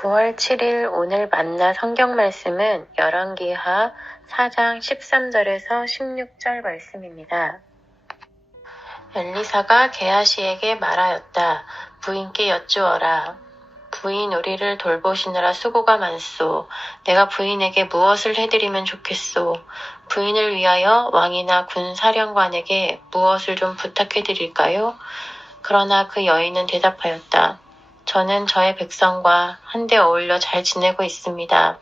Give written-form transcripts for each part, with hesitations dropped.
9월 7일 오늘 만나 성경 말씀은 열왕기하 4장 13절에서 16절 말씀입니다. 엘리사가 게하시에게 말하였다. 부인께 여쭈어라. 부인 우리를 돌보시느라 수고가 많소. 내가 부인에게 무엇을 해드리면 좋겠소. 부인을 위하여 왕이나 군 사령관에게 무엇을 좀 부탁해드릴까요? 그러나 그 여인은 대답하였다. 저는 저의 백성과 한데 어울려 잘 지내고 있습니다.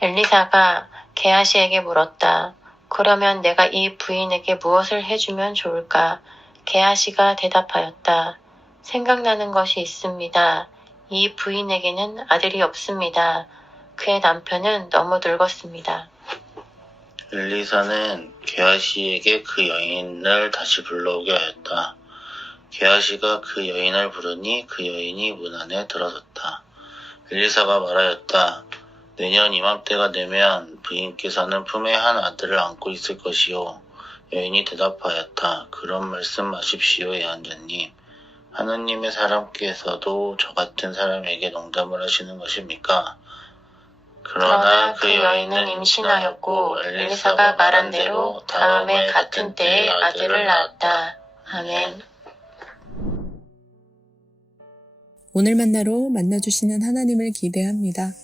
엘리사가 게하시에게 물었다. 그러면 내가 이 부인에게 무엇을 해주면 좋을까? 게하시가 대답하였다. 생각나는 것이 있습니다. 이 부인에게는 아들이 없습니다. 그의 남편은 너무 늙었습니다. 엘리사는 게하시에게 그 여인을 다시 불러오게 하였다. 게하시가 그 여인을 부르니 그 여인이 문 안에 들어섰다. 엘리사가 말하였다. 내년 이맘때가 되면 부인께서는 품에 한 아들을 안고 있을 것이요. 여인이 대답하였다. 그런 말씀 마십시오, 예언자님. 하느님의 사람께서도 저 같은 사람에게 농담을 하시는 것입니까? 그러나 그 여인은 임신하였고 엘리사가 말한 대로 다음에 같은 때에 아들을 낳았다. 아멘. 오늘 만나로 만나주시는 하나님을 기대합니다.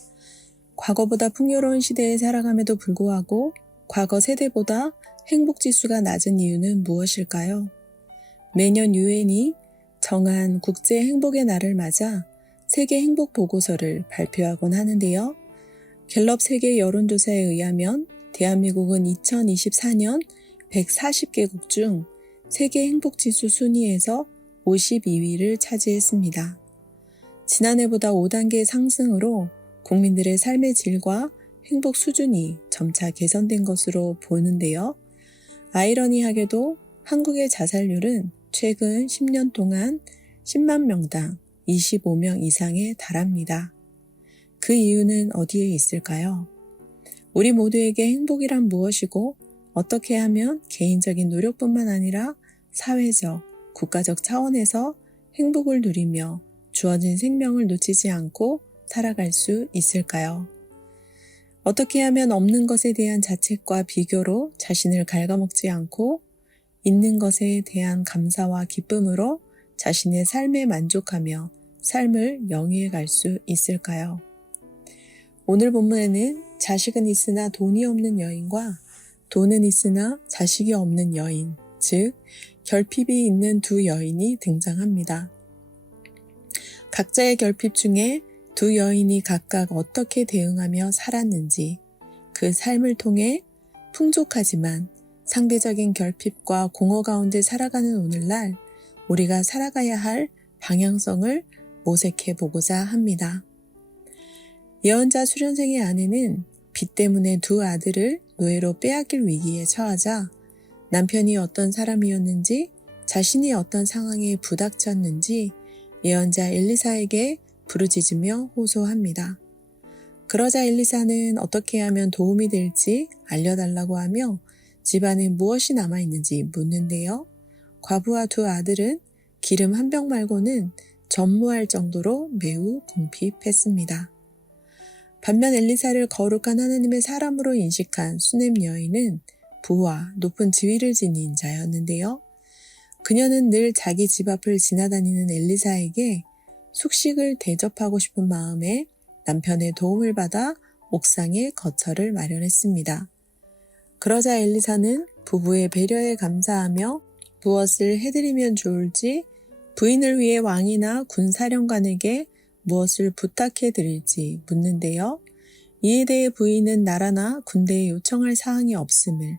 과거보다 풍요로운 시대에 살아감에도 불구하고 과거 세대보다 행복지수가 낮은 이유는 무엇일까요? 매년 유엔이 정한 국제 행복의 날을 맞아 세계 행복 보고서를 발표하곤 하는데요. 갤럽 세계 여론조사에 의하면 대한민국은 2024년 140개국 중 세계 행복지수 순위에서 52위를 차지했습니다. 지난해보다 5단계 상승으로 국민들의 삶의 질과 행복 수준이 점차 개선된 것으로 보는데요. 아이러니하게도 한국의 자살률은 최근 10년 동안 10만 명당 25명 이상에 달합니다. 그 이유는 어디에 있을까요? 우리 모두에게 행복이란 무엇이고 어떻게 하면 개인적인 노력뿐만 아니라 사회적, 국가적 차원에서 행복을 누리며 주어진 생명을 놓치지 않고 살아갈 수 있을까요? 어떻게 하면 없는 것에 대한 자책과 비교로 자신을 갉아먹지 않고 있는 것에 대한 감사와 기쁨으로 자신의 삶에 만족하며 삶을 영위해 갈 수 있을까요? 오늘 본문에는 자식은 있으나 돈이 없는 여인과 돈은 있으나 자식이 없는 여인, 즉 결핍이 있는 두 여인이 등장합니다. 각자의 결핍 중에 두 여인이 각각 어떻게 대응하며 살았는지, 그 삶을 통해 풍족하지만 상대적인 결핍과 공허 가운데 살아가는 오늘날 우리가 살아가야 할 방향성을 모색해 보고자 합니다. 예언자 수련생의 아내는 빚 때문에 두 아들을 노예로 빼앗길 위기에 처하자 남편이 어떤 사람이었는지, 자신이 어떤 상황에 부닥쳤는지 예언자 엘리사에게 부르짖으며 호소합니다. 그러자 엘리사는 어떻게 하면 도움이 될지 알려달라고 하며 집안에 무엇이 남아있는지 묻는데요. 과부와 두 아들은 기름 한 병 말고는 전무할 정도로 매우 궁핍했습니다. 반면 엘리사를 거룩한 하나님의 사람으로 인식한 수넴 여인은 부와 높은 지위를 지닌 자였는데요. 그녀는 늘 자기 집 앞을 지나다니는 엘리사에게 숙식을 대접하고 싶은 마음에 남편의 도움을 받아 옥상에 거처를 마련했습니다. 그러자 엘리사는 부부의 배려에 감사하며 무엇을 해드리면 좋을지, 부인을 위해 왕이나 군사령관에게 무엇을 부탁해 드릴지 묻는데요. 이에 대해 부인은 나라나 군대에 요청할 사항이 없음을,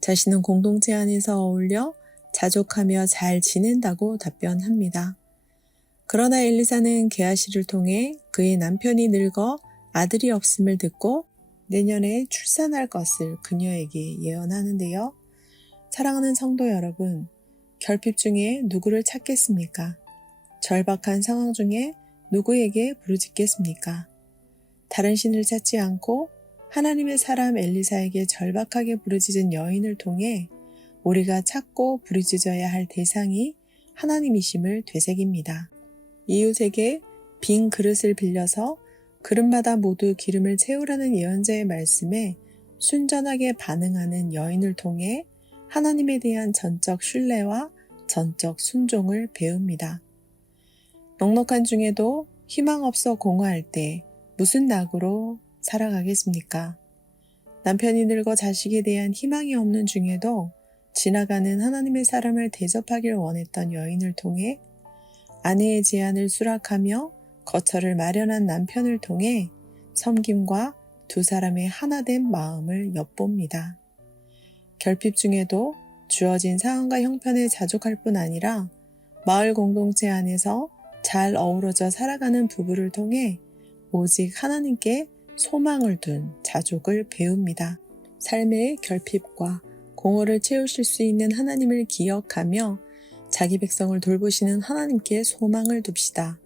자신은 공동체 안에서 어울려 자족하며 잘 지낸다고 답변합니다. 그러나 엘리사는 게하시를 통해 그의 남편이 늙어 아들이 없음을 듣고 내년에 출산할 것을 그녀에게 예언하는데요. 사랑하는 성도 여러분, 결핍 중에 누구를 찾겠습니까? 절박한 상황 중에 누구에게 부르짖겠습니까? 다른 신을 찾지 않고 하나님의 사람 엘리사에게 절박하게 부르짖은 여인을 통해 우리가 찾고 부르짖어야 할 대상이 하나님이심을 되새깁니다. 이웃에게 빈 그릇을 빌려서 그릇마다 모두 기름을 채우라는 예언자의 말씀에 순전하게 반응하는 여인을 통해 하나님에 대한 전적 신뢰와 전적 순종을 배웁니다. 넉넉한 중에도 희망 없어 공허할 때 무슨 낙으로 살아가겠습니까? 남편이 늙어 자식에 대한 희망이 없는 중에도 지나가는 하나님의 사람을 대접하길 원했던 여인을 통해 아내의 제안을 수락하며 거처를 마련한 남편을 통해 섬김과 두 사람의 하나된 마음을 엿봅니다. 결핍 중에도 주어진 상황과 형편에 자족할 뿐 아니라 마을 공동체 안에서 잘 어우러져 살아가는 부부를 통해 오직 하나님께 소망을 둔 자족을 배웁니다. 삶의 결핍과 공허를 채우실 수 있는 하나님을 기억하며 자기 백성을 돌보시는 하나님께 소망을 둡시다.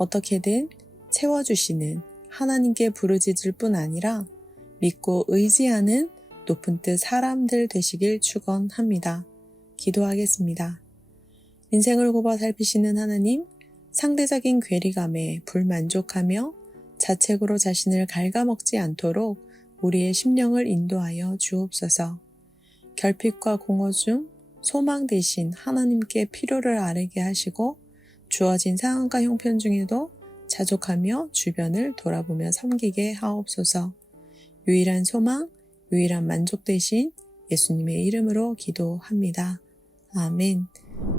어떻게든 채워주시는 하나님께 부르짖을 뿐 아니라 믿고 의지하는 높은 뜻 사람들 되시길 축원합니다. 기도하겠습니다. 인생을 굽어 살피시는 하나님, 상대적인 괴리감에 불만족하며 자책으로 자신을 갉아먹지 않도록 우리의 심령을 인도하여 주옵소서. 결핍과 공허 중 소망 대신 하나님께 필요를 아뢰게 하시고 주어진 상황과 형편 중에도 자족하며 주변을 돌아보며 섬기게 하옵소서. 유일한 소망, 유일한 만족 대신 예수님의 이름으로 기도합니다. 아멘.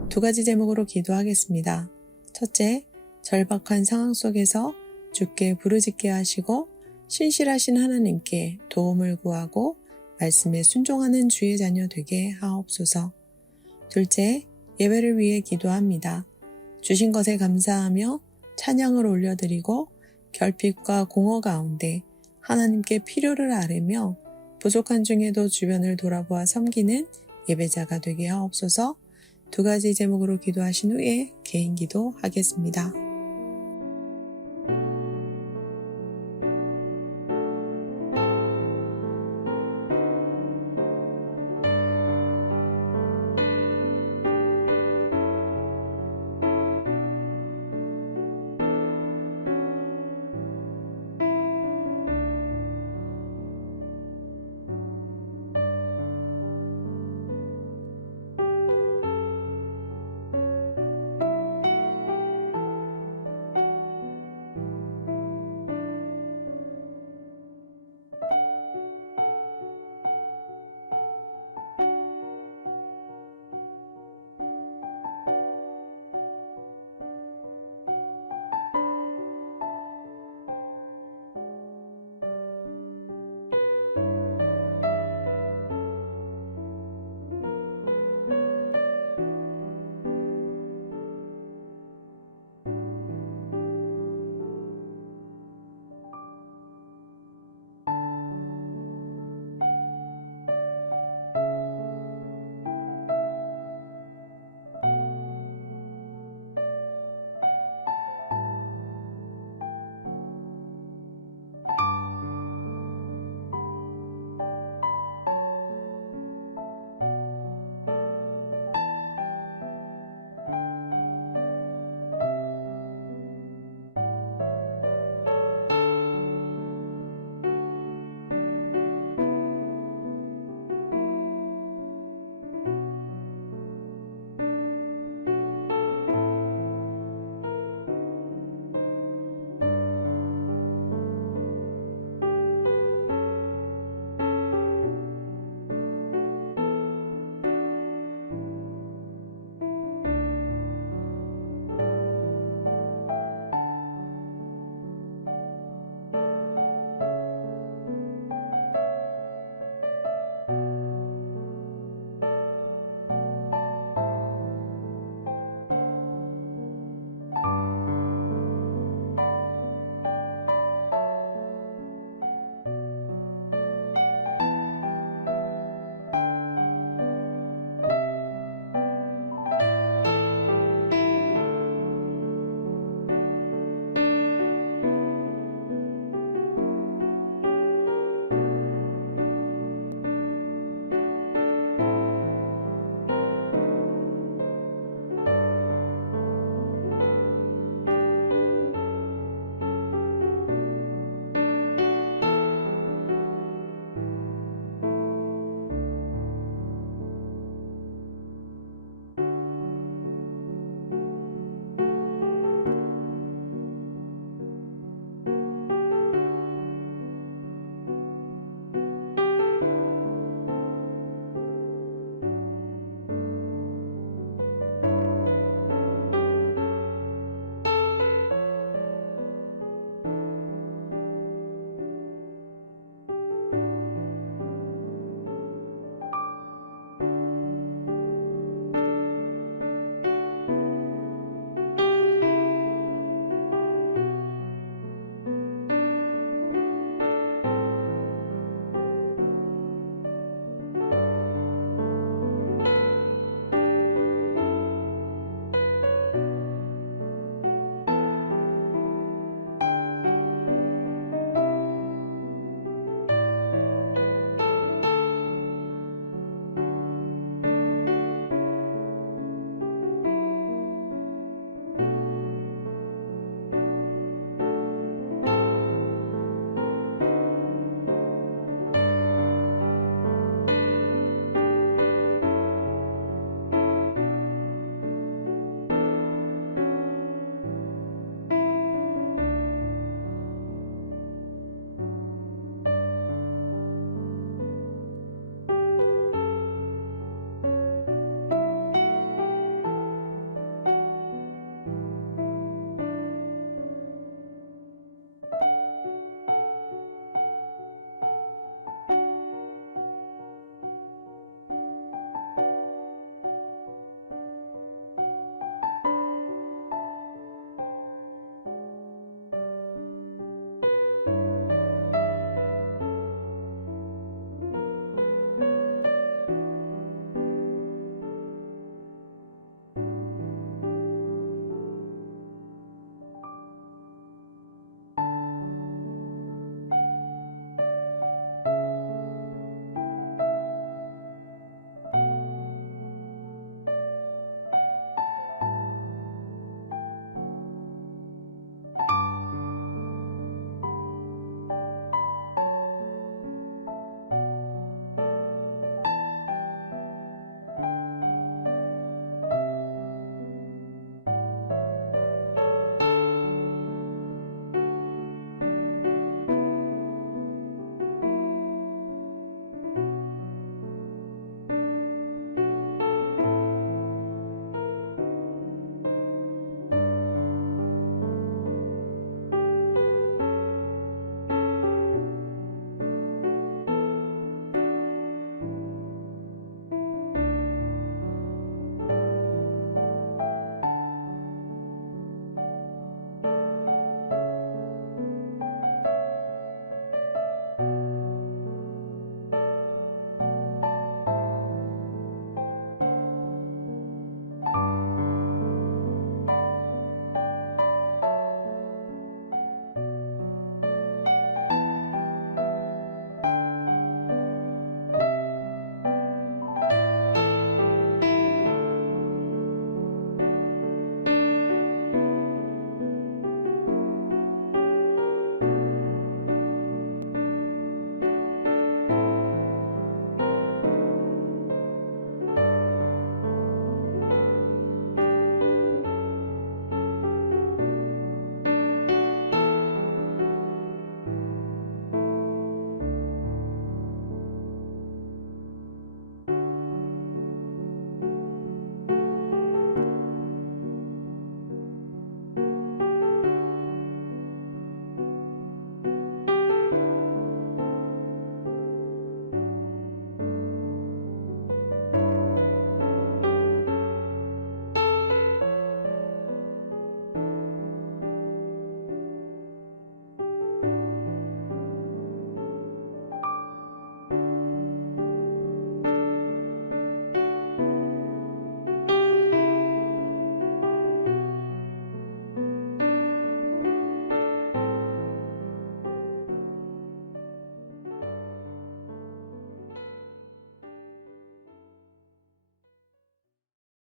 두 가지 제목으로 기도하겠습니다. 첫째, 절박한 상황 속에서 주께 부르짖게 하시고 신실하신 하나님께 도움을 구하고 말씀에 순종하는 주의 자녀 되게 하옵소서. 둘째, 예배를 위해 기도합니다. 주신 것에 감사하며 찬양을 올려드리고 결핍과 공허 가운데 하나님께 필요를 아뢰며 부족한 중에도 주변을 돌아보아 섬기는 예배자가 되게 하옵소서. 두 가지 제목으로 기도하신 후에 개인 기도하겠습니다.